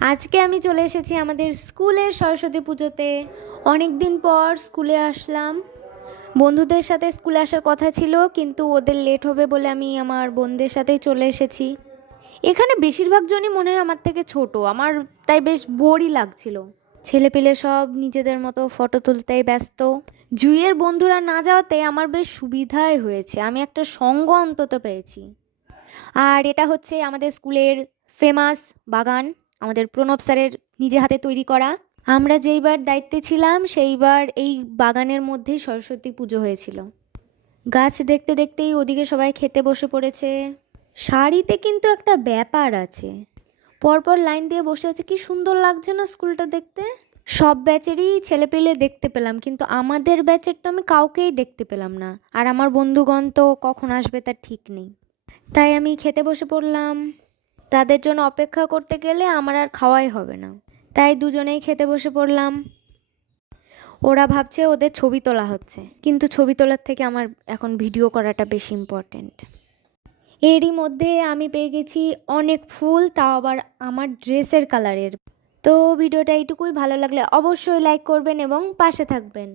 আজকে আমি চলে এসেছি আমাদের স্কুলের সরস্বতী পুজোতে। অনেক দিন পর স্কুলে আসলাম। বন্ধুদের সাথে স্কুলে আসার কথা ছিল, কিন্তু ওদের লেট হবে বলে আমি আমার বোনদের সাথেই চলে এসেছি। এখানে বেশিরভাগ জনই মনে হয় আমার থেকে ছোট, আমার তাই বেশ বোরই লাগছিল। ছেলেপেলে সব নিজেদের মতো ফটো তুলতেই ব্যস্ত। জুইয়ের বন্ধুরা না যাওয়াতে আমার বেশ সুবিধাই হয়েছে, আমি একটা সঙ্গ অন্তত পেয়েছি। আর এটা হচ্ছে আমাদের স্কুলের ফেমাস বাগান, আমাদের প্রণব স্যারের নিজে হাতে তৈরি করা। আমরা যেইবার দায়িত্বে ছিলাম সেইবার এই বাগানের মধ্যেই সরস্বতী পুজো হয়েছিল। গাছ দেখতে দেখতেই ওদিকে সবাই খেতে বসে পড়েছে। শাড়িতে কিন্তু একটা ব্যাপার আছে, পরপর লাইন দিয়ে বসে আছে, কি সুন্দর লাগছে না স্কুলটা দেখতে। সব ব্যাচেরই ছেলেপেলে দেখতে পেলাম, কিন্তু আমাদের ব্যাচের তো আমি কাউকেই দেখতে পেলাম না। আর আমার বন্ধুগণ তো কখন আসবে তার ঠিক নেই। তাই আমি খেতে বসে পড়লাম। তাদের জন্য অপেক্ষা করতে গেলে আমার আর খাওয়াই হবে না, তাই দুজনেই খেতে বসে পড়লাম। ওরা ভাবছে ওদের ছবি তোলা হচ্ছে, কিন্তু ছবি তোলার থেকে আমার এখন ভিডিও করাটা বেশি ইম্পর্ট্যান্ট। এরই মধ্যে আমি পেয়ে গেছি অনেক ফুল, তাও আবার আমার ড্রেসের কালারের। তো ভিডিওটা এইটুকুই, ভালো লাগলে অবশ্যই লাইক করবেন এবং পাশে থাকবেন।